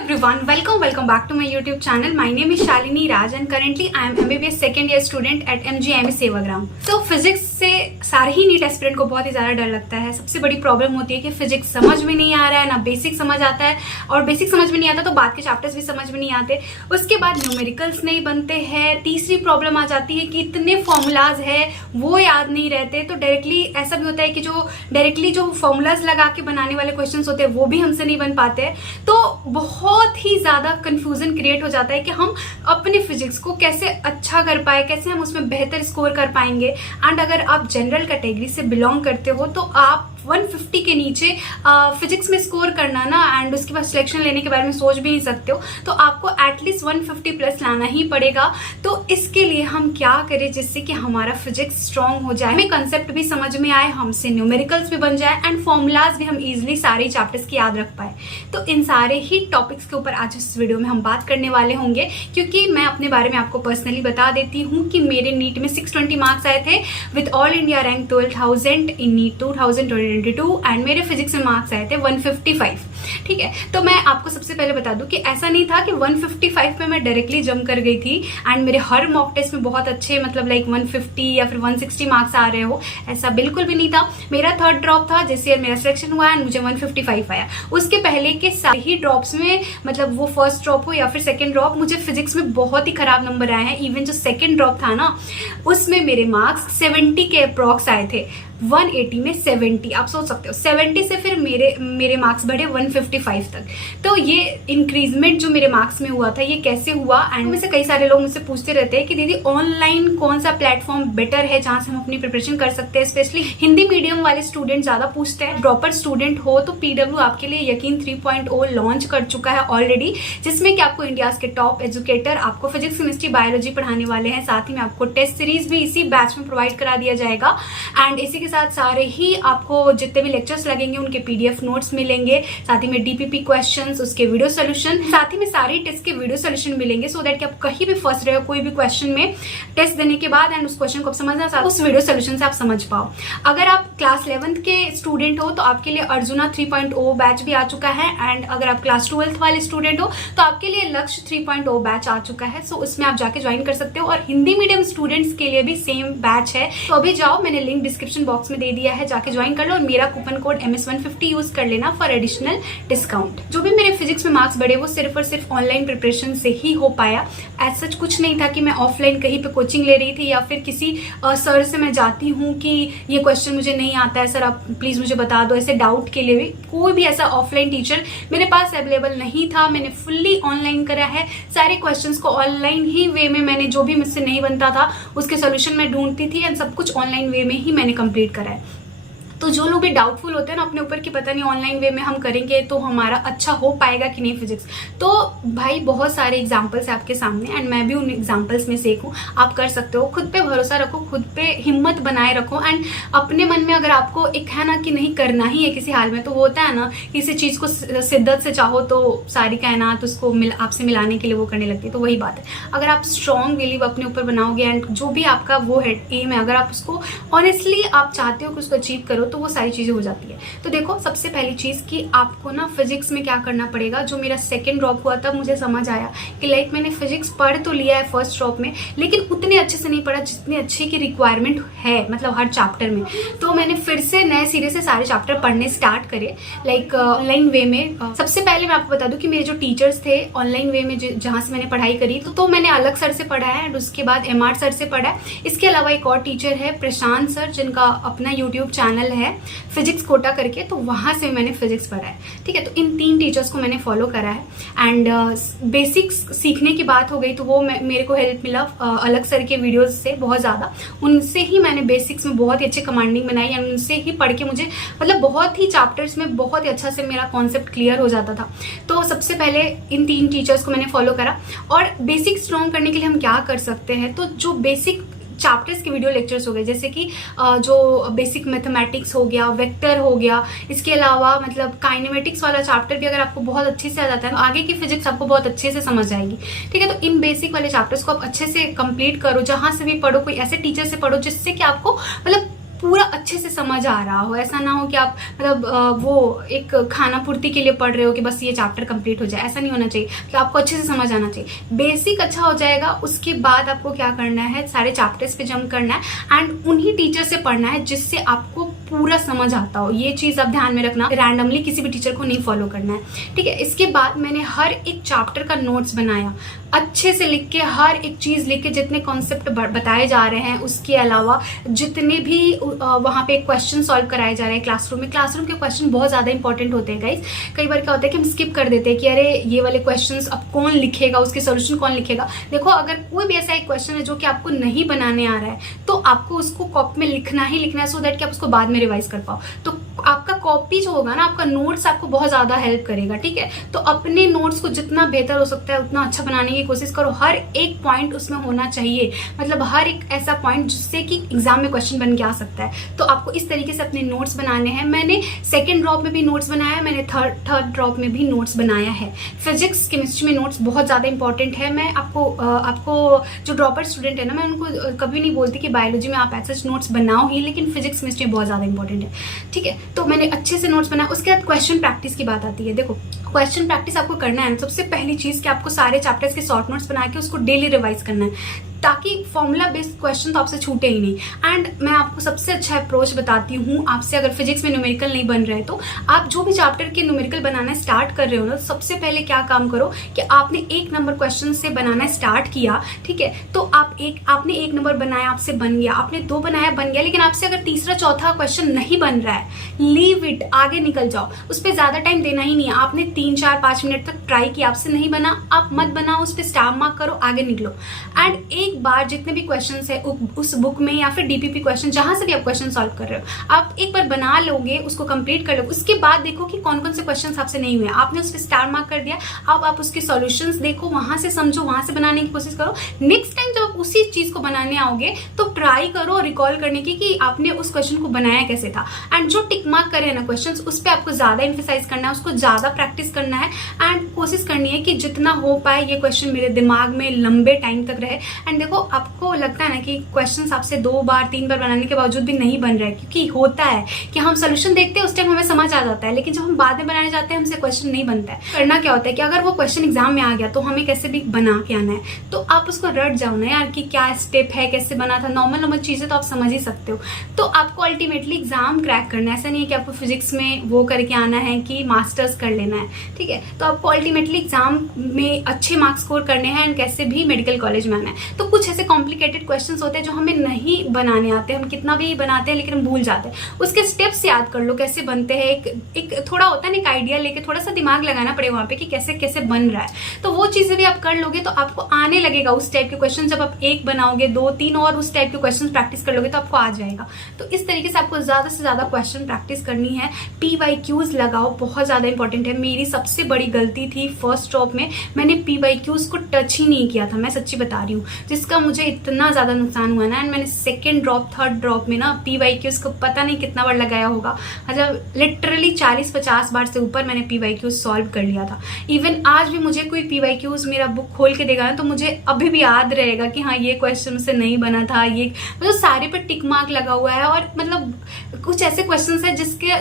Everyone, welcome back to my YouTube channel. My name is Shalini Raj and currently I am MBBS second year student at MGME Sevagram. तो physics से सारे ही NEET aspirant को बहुत ही ज़्यादा डर लगता है। सबसे बड़ी प्रॉब्लम होती है कि फिजिक्स समझ में नहीं आ रहा है, ना बेसिक समझ आता है, और बेसिक समझ में नहीं आता तो बाद के चैप्टर्स भी समझ में नहीं आते। उसके बाद न्यूमेरिकल्स नहीं बनते हैं। तीसरी प्रॉब्लम आ जाती है कि इतने फॉर्मूलाज है वो याद नहीं रहते। तो डायरेक्टली ऐसा भी होता है कि जो डायरेक्टली जो फॉर्मूलाज लगा के बनाने वाले क्वेश्चंस होते हैं वो भी हमसे नहीं बन पाते हैं। तो बहुत ही ज़्यादा कंफ्यूजन क्रिएट हो जाता है कि हम अपने फिजिक्स को कैसे अच्छा कर पाए, कैसे हम उसमें बेहतर स्कोर कर पाएंगे। एंड अगर आप जनरल कैटेगरी से बिलोंग करते हो तो आप 150 के नीचे फिजिक्स में स्कोर करना ना, एंड उसके बाद सिलेक्शन लेने के बारे में सोच भी नहीं सकते हो। तो आपको एटलीस्ट 150 प्लस लाना ही पड़ेगा। तो इसके लिए हम क्या करें जिससे कि हमारा फिजिक्स स्ट्रांग हो जाए, हमें कंसेप्ट भी समझ में आए, हमसे न्यूमेरिकल्स भी बन जाए एंड फॉर्मूलाज भी हम इजीली सारे चैप्टर्स की याद रख पाए। तो इन सारे ही टॉपिक्स के ऊपर आज इस वीडियो में हम बात करने वाले होंगे, क्योंकि मैं अपने बारे में आपको पर्सनली बता देती हूँ कि मेरे नीट में 620 मार्क्स आए थे with all India rank 12,000 in NEET 2022 and मेरे फिजिक्स में मार्क्स आए थे 155। ठीक है, तो मैं आपको सबसे पहले बता दूं कि ऐसा नहीं था कि 155 पे मैं डायरेक्टली जंप कर गई थी एंड मेरे हर मॉक टेस्ट में बहुत अच्छे मतलब लाइक 150 या फिर 160 मार्क्स आ रहे हो, ऐसा बिल्कुल भी नहीं था। मेरा थर्ड ड्रॉप था जिस ईयर मेरा सिलेक्शन हुआ एंड मुझे 155 आया। उसके पहले के सारे ही ड्रॉप्स में मतलब वो फर्स्ट ड्रॉप हो या फिर सेकेंड ड्रॉप, मुझे फिजिक्स में बहुत ही खराब नंबर आए हैं। इवन जो सेकेंड ड्रॉप था ना उसमें मेरे मार्क्स 70 के अप्रॉक्स आए थे। 180 में 70, आप सोच सकते हो 70 से फिर मेरे मार्क्स बढ़े 155 तक। तो ये इंक्रीजमेंट जो मेरे मार्क्स में हुआ था ये कैसे हुआ। एंड में से कई सारे लोग मुझसे पूछते रहते हैं कि दीदी ऑनलाइन कौन सा प्लेटफॉर्म बेटर है जहां से हम अपनी प्रिपरेशन कर सकते हैं। स्पेशली हिंदी मीडियम वाले स्टूडेंट ज्यादा पूछते हैं। प्रॉपर स्टूडेंट हो तो पीडब्ल्यू आपके लिए यकीन 3.0 लॉन्च कर चुका है ऑलरेडी, जिसमें कि आपको इंडिया के टॉप एजुकेटर आपको फिजिक्स केमिस्ट्री बायोलॉजी पढ़ाने वाले हैं। साथ ही में आपको टेस्ट सीरीज भी इसी बैच में प्रोवाइड करा दिया जाएगा एंड इसी के साथ सारे ही आपको जितने भी लेक्चर्स लगेंगे उनके पीडीएफ नोट्स मिलेंगे, साथ ही में डीपीपी क्वेश्चंस, उसके वीडियो सोल्यूशन, साथ ही में सारे टेस्ट के वीडियो सोल्यूशन मिलेंगे, सो दैट कि आप कहीं भी फंस रहे हो कोई भी क्वेश्चन में टेस्ट देने के बाद एंड उस क्वेश्चन को आप समझना चाहते हो उस वीडियो सोल्यूशन से आप समझ पाओ। अगर आप क्लास 11th के स्टूडेंट हो तो आपके लिए अर्जुना 3.0 बैच भी आ चुका है एंड अगर आप क्लास 12th वाले स्टूडेंट हो तो आपके लिए लक्ष्य 3.0 बैच आ चुका है। सो उसमें आप जाके ज्वाइन कर सकते हो और हिंदी मीडियम स्टूडेंट्स के लिए भी सेम बैच है। तो अभी जाओ, मैंने लिंक डिस्क्रिप्शन बॉक्स में दे दिया है, जाके ज्वाइन कर लो और मेरा कूपन कोड MS150 यूज कर लेना फॉर एडिशनल डिस्काउंट। जो भी मेरे फिजिक्स में मार्क्स बढ़े वो सिर्फ और सिर्फ ऑनलाइन प्रिपरेशन से ही हो पाया। एज सच कुछ नहीं था कि मैं ऑफलाइन कहीं पे कोचिंग ले रही थी या फिर किसी सर से मैं जाती हूँ कि ये क्वेश्चन मुझे नहीं आता है सर आप प्लीज मुझे बता दो। ऐसे डाउट के लिए भी कोई भी ऐसा ऑफलाइन टीचर मेरे पास अवेलेबल नहीं था। मैंने फुल्ली ऑनलाइन करा है। सारे क्वेश्चंस को ऑनलाइन ही वे में मैंने जो भी मुझसे नहीं बनता था उसके सोल्यूशन मैं ढूंढती थी एंड सब कुछ ऑनलाइन वे में ही मैंने कंप्लीट करा है। तो जो लोग भी डाउटफुल होते हैं ना अपने ऊपर कि पता नहीं ऑनलाइन वे में हम करेंगे तो हमारा अच्छा हो पाएगा कि नहीं फिजिक्स, तो भाई बहुत सारे एग्जांपल्स है आपके सामने एंड मैं भी उन एग्जांपल्स में से एक हूँ। आप कर सकते हो, खुद पे भरोसा रखो, खुद पे हिम्मत बनाए रखो एंड अपने मन में अगर आपको एक है ना कि नहीं करना ही है किसी हाल में, तो वो होता है ना किसी चीज को शिद्दत से चाहो तो सारी कायनात उसको आपसे मिलाने के लिए वो करने लगती है। तो वही बात है, अगर आप स्ट्रॉन्ग बिलीव अपने ऊपर बनाओगे एंड जो भी आपका वो है एम है, अगर आप उसको ऑनेस्टली आप चाहते हो कि उसको अचीव करो तो वो सारी चीजें हो जाती है। तो देखो सबसे पहली चीज कि आपको ना फिजिक्स में क्या करना पड़ेगा। जो मेरा सेकंड ड्रॉप हुआ तब मुझे समझ आया कि लाइक मैंने फिजिक्स पढ़ तो लिया है फर्स्ट ड्रॉप में, लेकिन उतने अच्छे से नहीं पढ़ा जितने अच्छे की रिक्वायरमेंट है मतलब हर चैप्टर में। तो मैंने फिर से नए सिरे से सारे चैप्टर पढ़ने स्टार्ट करे लाइक ऑनलाइन वे में। सबसे पहले मैं आपको बता दूं कि मेरे जो टीचर्स थे ऑनलाइन वे में जहां से मैंने पढ़ाई करी तो मैंने अलग सर से पढ़ा है एंड उसके बाद MR सर से पढ़ा है। इसके अलावा एक और टीचर है प्रशांत सर जिनका अपना यूट्यूब चैनल है फिजिक्स कोटा करके, तो वहां से मैंने फिजिक्स पढ़ा है। ठीक है, तो इन 3 टीचर्स को मैंने फॉलो करा है एंड बेसिक्स सीखने की बात हो गई तो वो मेरे को हेल्प मिला अलग सर के वीडियोस से बहुत ज़्यादा। उनसे ही मैंने बेसिक्स में बहुत ही अच्छी कमांडिंग बनाई एंड उनसे ही पढ़ के मुझे मतलब बहुत ही चैप्टर्स में बहुत ही अच्छा से मेरा कॉन्सेप्ट क्लियर हो जाता था। तो सबसे पहले इन 3 टीचर्स को मैंने फॉलो करा। और बेसिक स्ट्रॉन्ग करने के लिए हम क्या कर सकते हैं, तो जो बेसिक चैप्टर्स के वीडियो लेक्चर्स हो गए जैसे कि जो बेसिक मैथमेटिक्स हो गया, वेक्टर हो गया, इसके अलावा मतलब काइनेमेटिक्स वाला चैप्टर भी अगर आपको बहुत अच्छे से आ जाता है तो आगे की फिजिक्स आपको बहुत अच्छे से समझ आएगी। ठीक है, तो इन बेसिक वाले चैप्टर्स को आप अच्छे से कंप्लीट करो, जहां से भी पढ़ो, कोई ऐसे टीचर से पढ़ो जिससे कि आपको मतलब पूरा अच्छे से समझ आ रहा हो। ऐसा ना हो कि आप मतलब वो एक खाना पूर्ति के लिए पढ़ रहे हो कि बस ये चैप्टर कंप्लीट हो जाए, ऐसा नहीं होना चाहिए। कि आपको अच्छे से समझ आना चाहिए। बेसिक अच्छा हो जाएगा, उसके बाद आपको क्या करना है, सारे चैप्टर्स पे जंप करना है एंड उन्हीं टीचर से पढ़ना है जिससे आपको पूरा समझ आता हो। ये चीज आप ध्यान में रखना, रैंडमली किसी भी टीचर को नहीं फॉलो करना है, ठीक है। इसके बाद मैंने हर एक चैप्टर का नोट्स बनाया, अच्छे से लिख के, हर एक चीज लिख के, जितने कॉन्सेप्ट बताए जा रहे हैं, उसके अलावा जितने भी वहाँ पे क्वेश्चन सॉल्व कराए जा रहे हैं क्लासरूम में। क्लासरूम के क्वेश्चन बहुत ज्यादा इंपॉर्टेंट होते हैं गाइज। कई बार क्या होता है कि हम स्किप कर देते हैं कि अरे ये वाले क्वेश्चंस अब कौन लिखेगा, उसके सोल्यूशन कौन लिखेगा। देखो, अगर कोई भी ऐसा एक क्वेश्चन है जो कि आपको नहीं बनाने आ रहा है तो आपको उसको कॉपी में लिखना ही लिखना है, सो दैट कि आप उसको बाद में रिवाइज कर पाओ। तो आपका कॉपी जो होगा ना, आपका नोट्स आपको बहुत ज्यादा हेल्प करेगा, ठीक है। तो अपने नोट्स को जितना बेहतर हो सकता है उतना अच्छा बनाने की कोशिश करो। हर एक पॉइंट उसमें होना चाहिए, मतलब हर एक ऐसा पॉइंट जिससे कि एग्जाम में क्वेश्चन बन के आ सकता है। तो आपको इस तरीके से अपने नोट्स बनाने हैं। मैंने सेकंड ड्रॉप में भी नोट्स बनाया है, मैंने थर्ड ड्रॉप में भी नोट्स बनाया है। फिजिक्स केमिस्ट्री में नोट्स बहुत ज्यादा इंपॉर्टेंट है। मैं आपको जो ड्रॉपर स्टूडेंट है ना, मैं उनको कभी नहीं बोलती कि बायोलॉजी में आप ऐसे नोट्स बनाओ ही, लेकिन फिजिक्स केमिस्ट्री बहुत ज्यादा इंपॉर्टेंट है, ठीक है। तो मैंने अच्छे से नोट्स बनाया। उसके बाद क्वेश्चन प्रैक्टिस की बात आती है। देखो, क्वेश्चन प्रैक्टिस आपको करना है। सबसे पहली चीज कि आपको सारे चैप्टर्स के शॉर्ट नोट्स बना के उसको डेली रिवाइज करना है, ताकि फॉर्मूला बेस्ड क्वेश्चन तो आपसे छूटे ही नहीं। एंड मैं आपको सबसे अच्छा अप्रोच बताती हूँ। आपसे अगर फिजिक्स में न्यूमेरिकल नहीं बन रहे तो आप जो भी चैप्टर के न्यूमेरिकल बनाना स्टार्ट कर रहे हो ना, तो सबसे पहले क्या काम करो कि आपने 1 नंबर क्वेश्चन से बनाना स्टार्ट किया, ठीक है। तो आपने 1 नंबर बनाया, आपसे बन गया, आपने 2 बनाया, बन गया, लेकिन आपसे अगर तीसरा चौथा क्वेश्चन नहीं बन रहा है, लीव इट, आगे निकल जाओ। उस पर ज्यादा टाइम देना ही नहीं है। आपने 3, 4, 5 मिनट तक ट्राई किया, आपसे नहीं बना, आप मत बनाओ, उस पर स्टार मार्क करो, आगे निकलो। एंड एक बार जितने भी क्वेश्चंस है उस बुक में या फिर डीपीपी क्वेश्चन, जहां से भी आप क्वेश्चन सॉल्व कर रहे हो, आप एक बार बना लोगे, उसको कंप्लीट कर लोगे। उसके बाद देखो कि कौन कौन से क्वेश्चंस आपसे नहीं हुए, आपने उस पर स्टार मार्क कर दिया। अब आप उसके सॉल्यूशंस देखो, वहां से समझो, वहां से बनाने की कोशिश करो। नेक्स्ट टाइम जब आप उसी चीज को बनाने आओगे तो ट्राई करो रिकॉल करने की कि आपने उस क्वेश्चन को बनाया कैसे था। एंड जो टिक मार्क करे ना क्वेश्चन, उस पर आपको ज्यादा एम्फेसाइज करना है, उसको ज्यादा प्रैक्टिस करना है एंड कोशिश करनी है कि जितना हो पाए ये क्वेश्चन मेरे दिमाग में लंबे टाइम तक रहे। एंड देखो, आपको लगता है ना कि क्वेश्चंस आपसे 2 बार 3 बार बनाने के बावजूद भी नहीं बन रहा है, क्योंकि होता है कि हम सोल्यूशन देखते हैं, उस टाइम हमें समझ आ जाता है, लेकिन जब हम बाद में बनाने जाते हैं हमसे क्वेश्चन नहीं बनता है। करना क्या होता है कि अगर वो क्वेश्चन एग्जाम में आ गया तो हमें कैसे भी बना के आना है, तो आप उसको रट जाओ ना यार कि क्या स्टेप है, कैसे बना था। नॉर्मल चीजें तो आप समझ ही सकते हो। तो आपको अल्टीमेटली एग्जाम क्रैक करना है। ऐसा नहीं है कि आपको फिजिक्स में वो करके आना है कि मास्टर्स कर लेना है, ठीक है। तो आपको अल्टीमेटली एग्जाम में अच्छे मार्क्स स्कोर करने हैं एंड कैसे भी मेडिकल कॉलेज में आना है। तो कुछ ऐसे कॉम्प्लिकेटेड क्वेश्चंस होते हैं जो हमें नहीं बनाने आते, हम कितना भी बनाते हैं लेकिन हम भूल जाते हैं। उसके स्टेप्स याद कर लो कैसे बनते हैं। एक थोड़ा होता है ना, एक आइडिया लेके थोड़ा सा दिमाग लगाना पड़े वहां पे कि कैसे कैसे बन रहा है। तो वो चीजें भी आप कर लोगे तो आपको आने लगेगा उस टाइप के क्वेश्चन। जब आप 1 बनाओगे, 2, 3 और उस टाइप के क्वेश्चन प्रैक्टिस कर लोगे तो आपको आ जाएगा। तो इस तरीके से आपको ज्यादा से ज्यादा क्वेश्चन प्रैक्टिस करनी है। PYQs लगाओ, बहुत ज्यादा इंपॉर्टेंट है। मेरी सबसे बड़ी गलती थी फर्स्ट ड्रॉप में, मैंने PYQs को टच ही नहीं किया था, मैं सच्ची बता रही हूँ, जिसका मुझे इतना ज्यादा नुकसान हुआ ना। एंड मैंने सेकंड ड्रॉप, थर्ड ड्रॉप में ना PYQs को पता नहीं कितना बार लगाया होगा, मतलब लिटरली 40-50 बार से ऊपर मैंने PYQs सॉल्व कर लिया था। इवन आज भी मुझे कोई PYQs मेरा बुक खोल के देगा ना तो मुझे अभी भी याद रहेगा कि हाँ ये क्वेश्चन मुझसे नहीं बना था, ये मतलब सारे पर टिक मार्क लगा हुआ है। और मतलब कुछ ऐसे क्वेश्चन है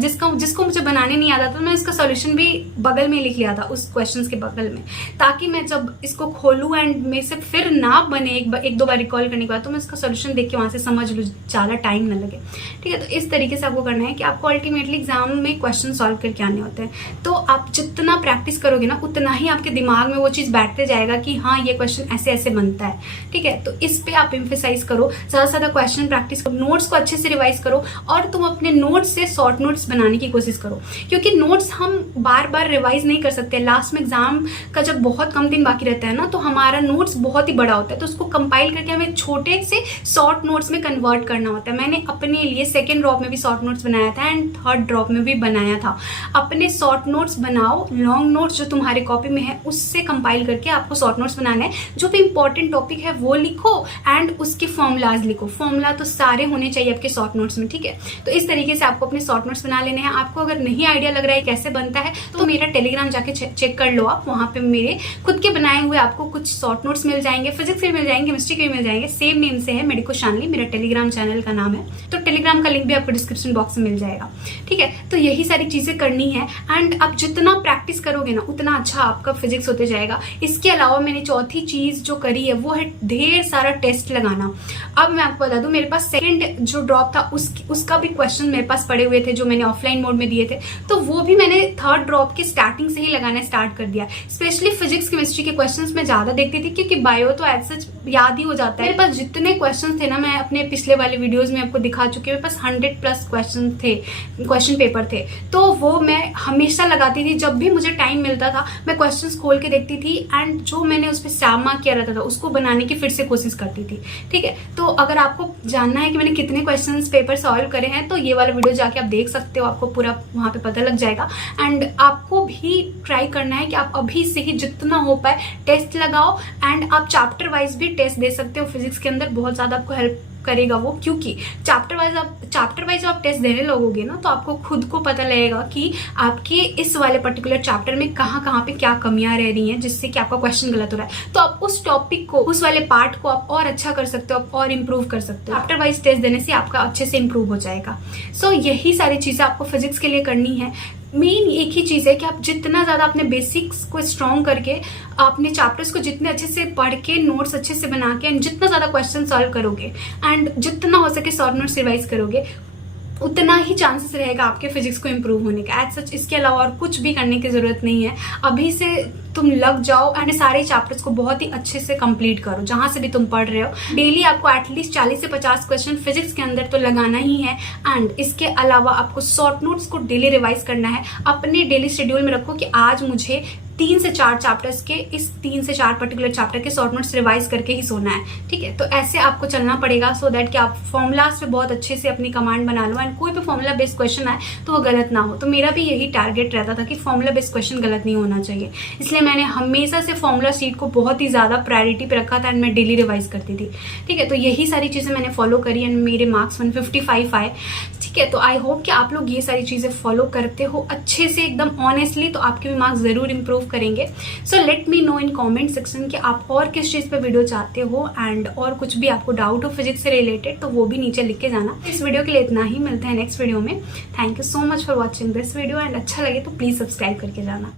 जिसको मुझे बनाने नहीं आता, तो मैं इसका सोल्यूशन भी बगल में लिख लिया था, उस क्वेश्चन के बगल में, ताकि मैं जब इसको खोलूँ एंड मेरे से फिर ना बने एक दो बार रिकॉल करने के बाद, तो मैं इसका सोल्यूशन देख के वहां से समझ लूँ, ज्यादा टाइम ना लगे, ठीक है। तो इस तरीके से आपको करना है कि आपको अल्टीमेटली एग्जाम में क्वेश्चन सॉल्व करके आने होते हैं। तो आप जितना प्रैक्टिस करोगे ना, उतना ही आपके दिमाग में वो चीज बैठते जाएगा कि हाँ ये क्वेश्चन ऐसे ऐसे बनता है, ठीक है। तो इस पे आप एम्फेसाइज करो, ज्यादा से ज्यादा क्वेश्चन प्रैक्टिस करो, नोट्स को अच्छे से रिवाइज करो, और तुम अपने नोट्स से शॉर्ट नोट्स बनाने की कोशिश करो, क्योंकि नोट्स हम बार बार रिवाइज नहीं कर सकते। लास्ट में एग्जाम का जब बहुत कम दिन बाकी रहता है ना, तो हमारा नोट्स बहुत ही बड़ा होता है, तो उसको कंपाइल करके हमें छोटे से शॉर्ट नोट्स में कन्वर्ट करना होता है। मैंने अपने लिए सेकेंड ड्रॉप में भी शॉर्ट नोट्स बनाया था एंड थर्ड ड्रॉप में भी बनाया था। अपने शॉर्ट नोट्स बनाओ, लॉन्ग नोट्स जो तुम्हारे कॉपी में है उससे कंपाइल करके आपको शॉर्ट नोट्स बनाना है। जो भी इंपॉर्टेंट टॉपिक है वो लिखो एंड उसके फॉर्मूलाज लिखो। फॉर्मूला तो सारे होने चाहिए आपके शॉर्ट नोट्स में, ठीक है। तो इस तरीके से आपको अपने शॉर्ट नोट्स बना लेने हैं। आपको अगर नहीं आइडिया लग रहा है कैसे बनता है तो मेरा टेलीग्राम जाके चेक कर लो आप, वहां पे मेरे खुद के बनाए हुए आपको कुछ शॉर्ट नोट्स मिल जाएंगे, फिजिक्स के मिल जाएंगे, जाएंगे, केमिस्ट्री के भी मिल जाएंगे। सेम नेम से है, मेडिको शानली मेरा टेलीग्राम चैनल का नाम है, तो टेलीग्राम का लिंक भी आपको डिस्क्रिप्शन बॉक्स में मिल जाएगा। ठीक है, तो यही सारी चीजें करनी है एंड आप जितना प्रैक्टिस करोगे ना उतना अच्छा आपका फिजिक्स होते जाएगा। इसके अलावा मैंने चौथी चीज जो करी है वो है ढेर सारा टेस्ट लगाना। अब मैं आपको बता दूं, मेरे पास सेकंड जो ड्रॉप था उसका भी क्वेश्चन मेरे पास पड़े हुए थे जो मैंने ऑफलाइन मोड में दिए थे, तो वो भी मैंने थर्ड ड्रॉप के स्टार्टिंग से ही लगाना स्टार्ट कर दिया। स्पेशली फिजिक्स केमिस्ट्री के क्वेश्चंस में ज्यादा देखती थी क्योंकि बायो तो एज सच याद ही हो जाता है। मेरे पास जितने क्वेश्चन थे ना, मैं अपने पिछले वाले वीडियोज में आपको दिखा चुकी हूँ, मेरे पास 100+ क्वेश्चन थे, क्वेश्चन पेपर थे, तो वो मैं हमेशा लगाती थी। जब भी मुझे टाइम मिलता था मैं क्वेश्चंस खोल के देखती थी एंड जो मैंने उस पर स्टार मार्क किया रहता था उसको बनाने की फिर से कोशिश करती थी। ठीक है, तो अगर आपको जानना है कि मैंने कितने क्वेश्चंस पेपर सॉल्व करे हैं तो ये वाला वीडियो जाके आप देख सकते हो, आपको पूरा वहाँ पे पता लग जाएगा। एंड आपको भी ट्राई करना है कि आप अभी से ही जितना हो पाए टेस्ट लगाओ एंड आप चैप्टर वाइज भी टेस्ट दे सकते हो। फिजिक्स के अंदर बहुत ज़्यादा आपको हेल्प करेगा वो, क्योंकि चैप्टर वाइज आप टेस्ट देने लगोगे ना तो आपको खुद को पता लगेगा कि आपके इस वाले पर्टिकुलर चैप्टर में कहाँ पे क्या कमियां रह रही हैं जिससे कि आपका क्वेश्चन गलत हो रहा है। तो आप उस टॉपिक को, उस वाले पार्ट को आप और अच्छा कर सकते हो, आप और इम्प्रूव कर सकते हो। चैप्टर वाइज टेस्ट देने से आपका अच्छे से इम्प्रूव हो जाएगा। सो यही सारी चीजें आपको फिजिक्स के लिए करनी है। मेन एक ही चीज है कि आप जितना ज्यादा अपने बेसिक्स को स्ट्रॉन्ग करके, अपने चैप्टर्स को जितने अच्छे से पढ़ के, नोट्स अच्छे से बना के, जितना ज्यादा क्वेश्चन सॉल्व करोगे एंड जितना हो सके शॉर्ट नोट्स रिवाइज करोगे, उतना ही चांसेस रहेगा आपके फिजिक्स को इम्प्रूव होने का। एज सच इसके अलावा और कुछ भी करने की जरूरत नहीं है। अभी से तुम लग जाओ एंड सारे चैप्टर्स को बहुत ही अच्छे से कंप्लीट करो जहां से भी तुम पढ़ रहे हो। डेली आपको एटलीस्ट 40 से 50 क्वेश्चन फिजिक्स के अंदर तो लगाना ही है एंड इसके अलावा आपको शॉर्ट नोट्स को डेली रिवाइज करना है। अपने डेली शेड्यूल में रखो कि आज मुझे 3 से 4 चैप्टर्स के, इस 3 से 4 पर्टिकुलर चैप्टर के शॉर्ट नोट्स रिवाइज करके ही सोना है। ठीक है, तो ऐसे आपको चलना पड़ेगा सो दैट कि आप फॉर्मूलाज पे बहुत अच्छे से अपनी कमांड बना लो एंड कोई भी फॉर्मूला बेस्ड क्वेश्चन आए तो वो गलत ना हो। तो मेरा भी यही टारगेट रहता था कि फॉर्मूला बेस्ड क्वेश्चन गलत नहीं होना चाहिए, इसलिए मैंने हमेशा से फॉर्मूला शीट को बहुत ही ज्यादा प्रायोरिटी पे रखा था एंड मैं डेली रिवाइज करती थी। ठीक है, तो यही सारी चीजें मैंने फॉलो करी एंड मेरे मार्क्स 155 आए। ठीक है, तो आई होप कि आप लोग ये सारी चीजें फॉलो करते हो अच्छे से, एकदम ऑनेस्टली, तो आपके भी मार्क्स जरूर इंप्रूव करेंगे। So let me know in comment section कि आप और किस चीज़ पे वीडियो चाहते हो एंड और कुछ भी आपको डाउट हो फिजिक्स से रिलेटेड तो वो भी नीचे लिख के जाना। इस वीडियो के लिए इतना ही, मिलते हैं नेक्स्ट वीडियो में। Thank you so much for watching this video and अच्छा लगे तो प्लीज़ सब्सक्राइब करके जाना।